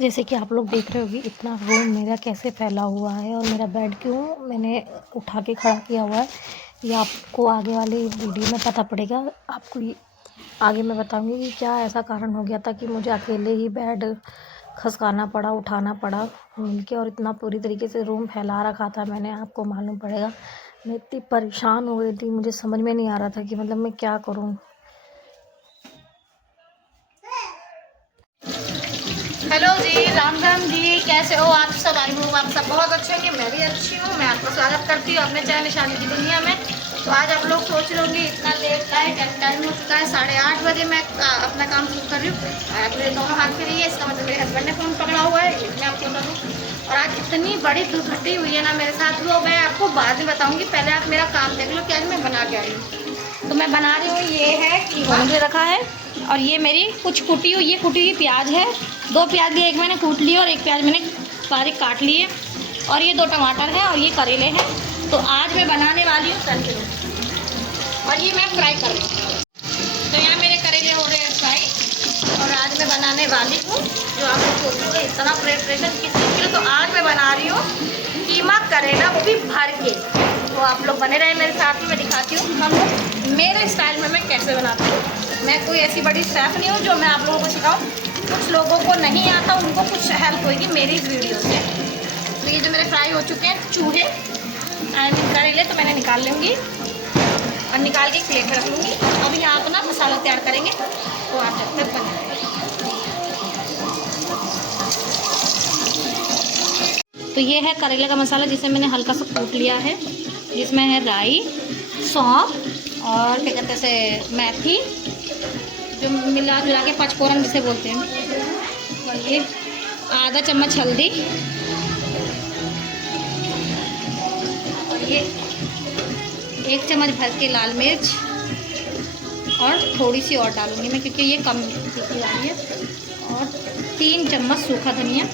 जैसे कि आप लोग देख रहे होंगे इतना रूम मेरा कैसे फैला हुआ है और मेरा बेड क्यों मैंने उठा के खड़ा किया हुआ है, ये आपको आगे वाली वीडियो में पता पड़ेगा। आपको आगे मैं बताऊंगी कि क्या ऐसा कारण हो गया था कि मुझे अकेले ही बेड खसकाना पड़ा, उठाना पड़ा मिलके, और इतना पूरी तरीके से रूम फैला रखा था मैंने। आपको मालूम पड़ेगा मैं इतनी परेशान हो गई थी, मुझे समझ में नहीं आ रहा था कि मतलब मैं क्या करूँ। हेलो जी, राम राम जी, कैसे हो आप सब? आई होप आप सब बहुत अच्छे होंगे। मैं भी अच्छी हूँ। मैं आपका स्वागत करती हूँ अपने चैनल निशानी की दुनिया में। तो आज आप लोग सोच रहे होंगे इतना लेट नाइट टाइम हो चुका है, 8:30 बजे मैं अपना काम शुरू कर रही हूँ। मेरे दोनों हाथ फ्री है, इसका मतलब मेरे हस्बैंड ने फ़ोन पकड़ा हुआ है, मैं आपको बता दूँ। और आज इतनी बड़ी दुर्घटना हुई है ना मेरे साथ, वो मैं आपको बाद में बताऊँगी। पहले आप मेरा काम देख लो कि आज मैं बना के आई हूँ। तो मैं बना रही हूँ, ये है कीमा रखा है, और ये मेरी कुछ कुटी हुई प्याज है। 2 प्याज भी एक मैंने कूट ली और 1 प्याज मैंने बारीक काट लिए, और ये 2 टमाटर हैं और ये करेले हैं। तो आज मैं बनाने वाली हूँ सन के रोटी, और ये मैं फ्राई कर रही हूँ। तो यहाँ मेरे करेले हो रहे हैं फ्राई, और आज मैं बनाने वाली हूँ, जो आप लोग सोचोगे इतना प्रेपरेशन किस चीज़ के लिए, तो आज मैं बना रही हूँ कीमा करेला, वो भी भर के। तो आप लोग बने रहे मेरे साथ में, मैं दिखाती हूँ हम मेरे स्टाइल में मैं कैसे बनाती हूँ। मैं कोई ऐसी बड़ी शेफ़ नहीं हूँ जो मैं आप लोगों को सिखाऊँ। कुछ लोगों को नहीं आता, उनको कुछ हेल्प होगी मेरी इस वीडियो से। तो ये जो मेरे फ्राई हो चुके हैं चूहे एंड करेले, तो मैंने निकाल लूँगी और निकाल के प्लेट में रख लूँगी। अभी आप ना मसाला तैयार करेंगे, तो आप जब तक बनाएंगे। तो ये है करेले का मसाला, जिसे मैंने हल्का सा कूट लिया है, जिसमें है राई, सौंफ और क्या कहते हैं से मेथी, जो मिला जुला के पचफोरन जिसे बोलते हैं, और ये आधा चम्मच हल्दी, और ये 1 चम्मच भर के लाल मिर्च, और थोड़ी सी और डालूंगी मैं क्योंकि ये कम तीखी वाली है, और 3 चम्मच सूखा धनिया,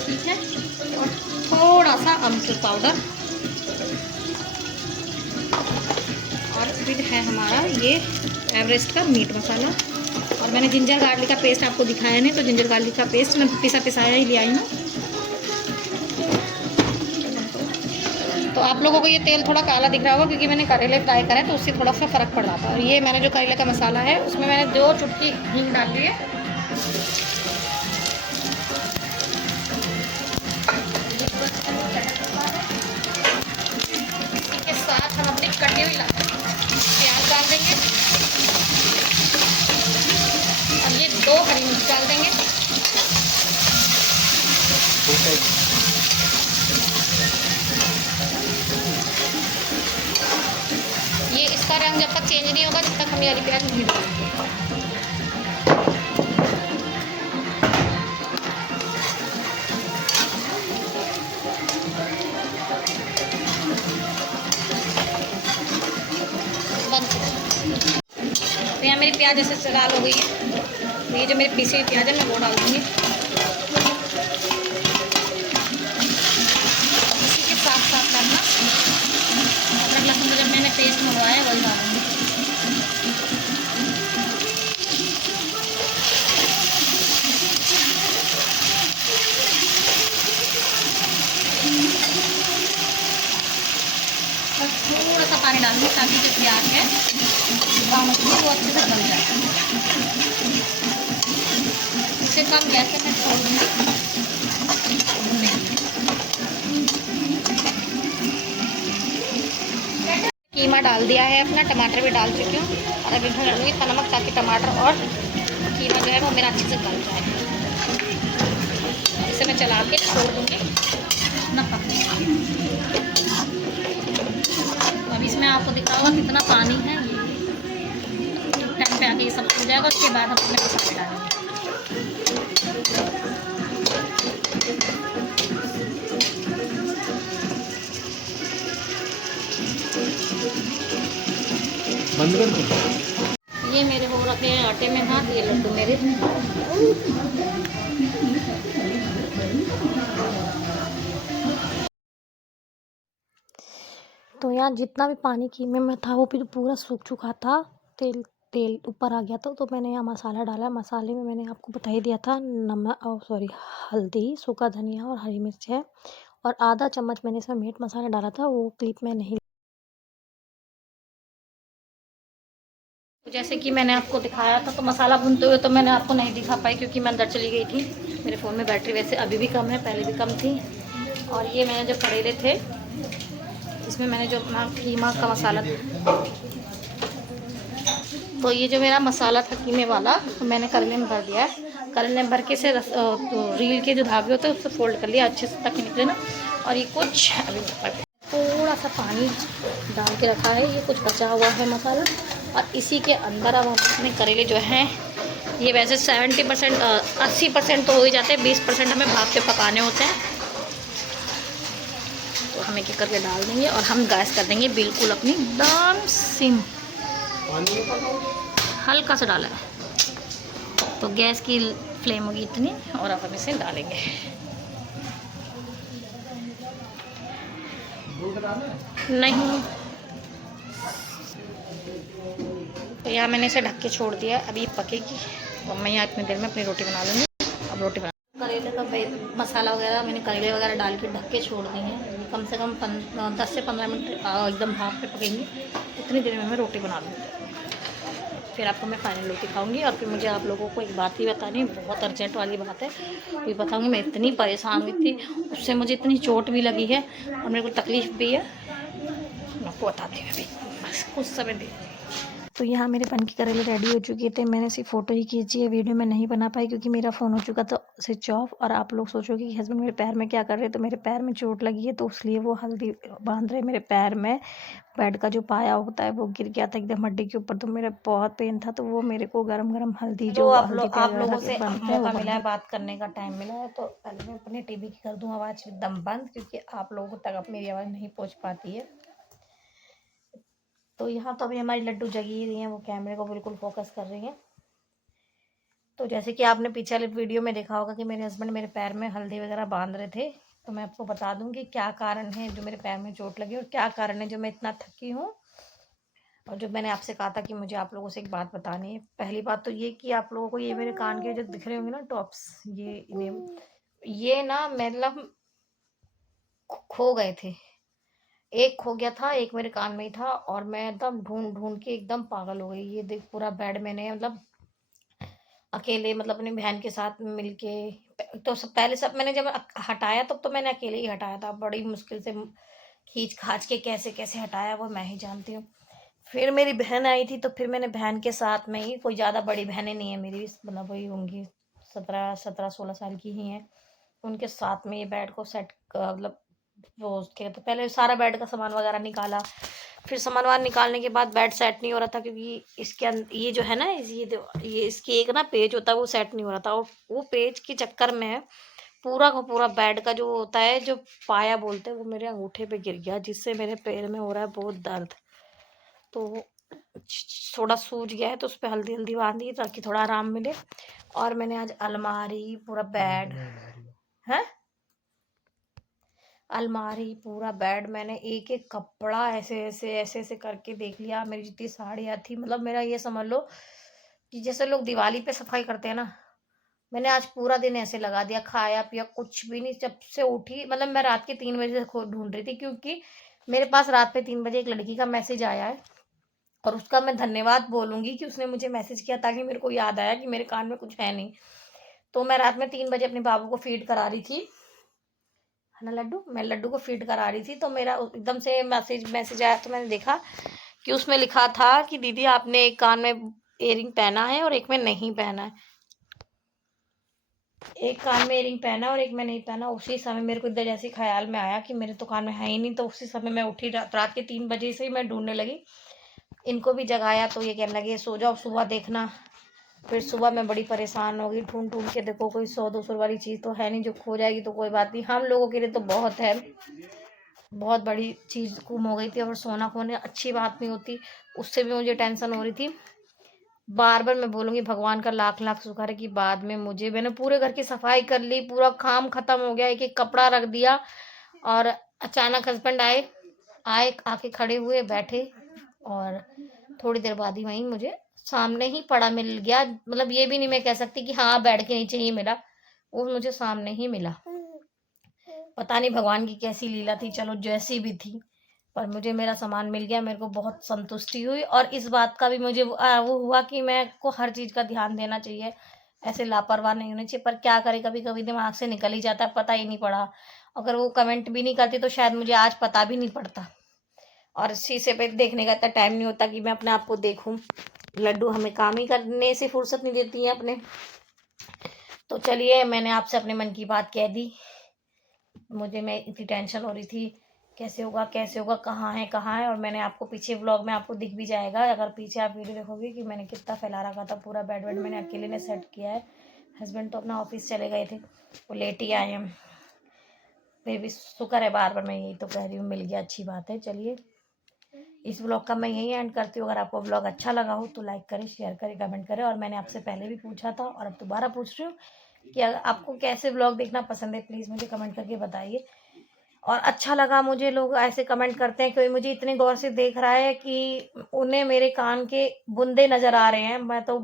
ठीक है, और थोड़ा सा अमचूर पाउडर, और फिर है हमारा ये एवरेस्ट का मीट मसाला। और मैंने जिंजर गार्लिक का पेस्ट आपको दिखाया नहीं, तो जिंजर गार्लिक का पेस्ट मैं पिसाया ही ले आई हूँ। तो आप लोगों को ये तेल थोड़ा काला दिख रहा होगा क्योंकि मैंने करेले फ्राई करे, तो उससे थोड़ा सा फ़र्क पड़ जाता है। और ये मैंने जो करेले का मसाला है उसमें मैंने 2 चुटकी हींग डाल ली है। इसी के साथ हम अपनी कटी हुई प्याज डाल देंगे, और ये 2 हरी मिर्च डाल देंगे। ये इसका रंग जब तक चेंज नहीं होगा तब तक हम ये हरी प्याज नहीं डालेंगे। तो यहाँ मेरी प्याज ऐसे लाल हो गई है, तो ये जो मेरी पीसी हुई प्याज है मैं वो डाल दूँगी। इसी के साथ साथ करना अदरक लहसुन का जब मैंने पेस्ट मंगवाया है वही डालूँगी। और थोड़ा सा पानी डालूँगी ताकि जो प्याज है वो अच्छे से गल जाए। इसे कम गैस पे मैं छोड़ दूँगी। कीमा डाल दिया है अपना, टमाटर भी डाल चुकी हूँ, और अभी भर लूँगी इतना नमक ताकि टमाटर और कीमा जो है वो मेरा अच्छे से गल जाए। इसे मैं चला के छोड़ दूँगी ना पकने। तो अभी इसमें आपको दिखा होगा कितना पानी है। टाइम पे आके ये सब हो जाएगा, उसके बाद हम अपने मसाले डालेंगे। बंद कर दो। ये मेरे हो रखे हैं आटे में हाथ, ये लड्डू मेरे। तो यहाँ जितना भी पानी कीमे में था वो फिर पूरा सूख चुका था, तेल तेल ऊपर आ गया था, तो मैंने यहाँ मसाला डाला। मसाले में मैंने आपको बता ही दिया था, नमक और सॉरी हल्दी, सूखा धनिया और हरी मिर्च है, और आधा चम्मच मैंने इसमें मीट मसाला डाला था, वो क्लिप में नहीं। जैसे कि मैंने आपको दिखाया था, तो मसाला भूनते हुए तो मैंने आपको नहीं दिखा पाई क्योंकि मैं अंदर चली गई थी। मेरे फ़ोन में बैटरी वैसे अभी भी कम है, पहले भी कम थी। और ये मैंने जो करेले थे, इसमें मैंने जो अपना कीमा का मसाला, तो ये जो मेरा मसाला था कीमे वाला, तो मैंने करेले में भर दिया है। करेले में भर के से तो रील के जो धागे होते हैं उससे फोल्ड कर लिया अच्छे से ताकि निकले ना। और ये कुछ अभी थोड़ा सा पानी डाल के रखा है, ये कुछ बचा हुआ है मसाला, और इसी के अंदर अब हम अपने करेले जो हैं, ये वैसे 70% 80% तो हो ही जाते हैं, 20% हमें भाप पे पकाने होते हैं। तो हम एक एक करके डाल देंगे और हम गैस कर देंगे बिल्कुल अपनी एकदम सिम, हल्का सा डाला है तो गैस की फ्लेम होगी इतनी, और अब हम इसे डालेंगे। नहीं, तो यहाँ मैंने इसे ढक के छोड़ दिया, अभी पकेगी और मैं यहाँ इतनी देर में अपनी रोटी बना लूँगी। अब रोटी बना, करेले का मसाला वगैरह मैंने करेले वगैरह डाल के ढक के छोड़ दिए हैं, कम से कम 10 से 15 मिनट एकदम भाप पे पकेंगी। इतनी देर में मैं रोटी बना लूँगी, फिर आपको मैं फाइनल रोटी खाऊंगी। और फिर मुझे आप लोगों को एक बात ही बतानी, बहुत अर्जेंट वाली बात है, ये बताऊंगी। मैं इतनी परेशान हुई थी, उससे मुझे इतनी चोट भी लगी है और मेरे को तकलीफ़ भी है, मैं आपको बताती हूँ अभी, बस कुछ समय दे। तो यहाँ मेरे बन के करेले रेडी हो चुके थे। मैंने सिर्फ फ़ोटो ही खींची है, वीडियो में नहीं बना पाई क्योंकि मेरा फ़ोन हो चुका था स्विच ऑफ। और आप लोग सोचोगे कि हस्बैंड मेरे पैर में क्या कर रहे हैं, तो मेरे पैर में चोट लगी है, तो इसलिए वो हल्दी बांध रहे मेरे पैर में। बेड का जो पाया होता है वो गिर गया था एकदम हड्डी के ऊपर, तो मेरा बहुत पेन था, तो वो मेरे को गरम गरम हल्दी तो जो आप हल्दी आप पैर लोगों के से बनते हैं वो मौका मिला है, बांध। बात करने का टाइम मिला है, तो पहले मैं अपने टीवी की कर दूं आवाज़ एकदम बंद, क्योंकि आप लोगों तक अब मेरी आवाज़ नहीं पहुंच पाती है। तो यहाँ तो अभी हमारी लड्डू जगी ही रही हैं, वो कैमरे को बिल्कुल फोकस कर रही हैं। तो जैसे कि आपने पीछे वाले वीडियो में देखा होगा कि मेरे हस्बैंड मेरे पैर में हल्दी वगैरह बांध रहे थे, तो मैं आपको बता दूंगी क्या कारण है जो मेरे पैर में चोट लगी और क्या कारण है जो मैं इतना थकी हूँ। और जो मैंने आपसे कहा था कि मुझे आप लोगों से एक बात बतानी है। पहली बात तो ये कि आप लोगों को ये मेरे कान के जो दिख रहे होंगे ना टॉप्स, ये ना मतलब खो गए थे। एक खो गया था, एक मेरे कान में ही था, और मैं एकदम ढूंढ ढूंढ के एकदम पागल हो गई। ये देख पूरा बेड मैंने मतलब अकेले, मतलब अपनी बहन के साथ मिलके, तो सब पहले सब मैंने जब हटाया तब तो मैंने अकेले ही हटाया था, बड़ी मुश्किल से खींच खाच के कैसे कैसे हटाया वो मैं ही जानती हूँ। फिर मेरी बहन आई थी, तो फिर मैंने बहन के साथ में ही, कोई ज़्यादा बड़ी बहनें नहीं है मेरी, मतलब वही होंगी 17-16 साल की ही हैं, उनके साथ में ये बेड को सेट मतलब वो क्या कहते, पहले सारा बेड का सामान वगैरह निकाला। फिर सामान वामान निकालने के बाद बेड सेट नहीं हो रहा था, क्योंकि इसके ये जो है ना, ये इसकी एक ना पेज होता है वो सेट नहीं हो रहा था, और वो पेज के चक्कर में पूरा का पूरा बेड का जो होता है, जो पाया बोलते हैं, वो मेरे अंगूठे पे गिर गया, जिससे मेरे पैर में हो रहा है बहुत दर्द। तो थोड़ा सूज गया है, तो उस पर हल्दी हल्दी बांधी ताकि थोड़ा आराम मिले। और मैंने आज अलमारी पूरा बेड है, अलमारी पूरा बेड मैंने एक एक कपड़ा ऐसे ऐसे ऐसे ऐसे करके देख लिया। मेरी जितनी साड़ियाँ थी, मतलब मेरा ये समझ लो कि जैसे लोग दिवाली पे सफाई करते हैं ना, मैंने आज पूरा दिन ऐसे लगा दिया, खाया पिया कुछ भी नहीं। जब से उठी, मतलब मैं रात के 3 बजे से ढूंढ रही थी, क्योंकि मेरे पास रात पे 3 बजे एक लड़की का मैसेज आया है, और उसका मैं धन्यवाद बोलूंगी कि उसने मुझे मैसेज किया, ताकि मेरे को याद आया कि मेरे कान में कुछ है नहीं। तो मैं रात में 3 बजे अपने बाबू को फीड करा रही थी, है ना लड्डू, मैं लड्डू को फीड करा रही थी, तो मेरा एकदम से मैसेज आया, तो मैंने देखा कि उसमें लिखा था कि दीदी आपने एक कान में इयरिंग पहना है और एक में नहीं पहना है, एक कान में इयरिंग पहना और एक में नहीं पहना। उसी समय मेरे को इधर जैसे ख्याल में आया कि मेरे तो कान में है ही नहीं, तो उसी समय मैं उठी, रात के 3 बजे से ही मैं ढूंढने लगी। इनको भी जगाया तो ये कहने लगे सो जाओ, सुबह देखना। फिर सुबह मैं बड़ी परेशान हो गई, ढूंढ ढूंढ के, देखो कोई 100-200 वाली चीज़ तो है नहीं, जो खो जाएगी तो कोई बात नहीं, हम लोगों के लिए तो बहुत है, बहुत बड़ी चीज़ गुम हो गई थी। और सोना खोने अच्छी बात नहीं होती, उससे भी मुझे टेंशन हो रही थी। बार बार मैं बोलूँगी, भगवान का लाख लाख शुक्र है कि बाद में मैंने पूरे घर की सफाई कर ली, पूरा काम खत्म हो गया, एक एक कपड़ा रख दिया, और अचानक हस्बैंड आए, आके खड़े हुए बैठे, और थोड़ी देर बाद ही वहीं मुझे सामने ही पड़ा मिल गया, मतलब ये भी नहीं मैं कह सकती कि हाँ बेड के नीचे ही मिला, वो मुझे सामने ही मिला। पता नहीं भगवान की कैसी लीला थी, चलो जैसी भी थी, पर मुझे मेरा सामान मिल गया, मेरे को बहुत संतुष्टि हुई और इस बात का भी मुझे वो हुआ कि मेरे को हर चीज़ का ध्यान देना चाहिए, ऐसे लापरवाह नहीं होना चाहिए। पर क्या करें, कभी-कभी दिमाग से निकल ही जाता है, पता ही नहीं पड़ा। अगर वो कमेंट भी नहीं करती तो शायद मुझे आज पता भी नहीं पड़ता, और शीशे पे देखने का इतना टाइम नहीं होता कि मैं अपने आप को देखूँ। लड्डू हमें काम ही करने से फुर्सत नहीं देती है अपने। तो चलिए, मैंने आपसे अपने मन की बात कह दी। मैं इतनी टेंशन हो रही थी, कैसे होगा, कहाँ है, और मैंने आपको पीछे व्लॉग में आपको दिख भी जाएगा, अगर पीछे आप वीडियो देखोगे, कि मैंने कितना फैला रखा था। पूरा बेड वेड मैंने अकेले ने सेट किया है। हस्बैंड तो अपना ऑफिस चले गए थे, वो लेट ही आए हैं। फिर भी शुक्र है, बार बार मैं यही तो कह रही हूँ, मिल गया, अच्छी बात है। चलिए, इस व्लॉग का मैं यही एंड करती हूँ। अगर आपको व्लॉग अच्छा लगा हो तो लाइक करें, शेयर करें, कमेंट करें। और मैंने आपसे पहले भी पूछा था और अब दोबारा पूछ रही हूँ कि अगर आपको कैसे व्लॉग देखना पसंद है, प्लीज़ मुझे कमेंट करके बताइए। और अच्छा लगा, मुझे लोग ऐसे कमेंट करते हैं, कोई मुझे इतने गौर से देख रहा है कि उन्हें मेरे कान के बुंदे नज़र आ रहे हैं। मैं तो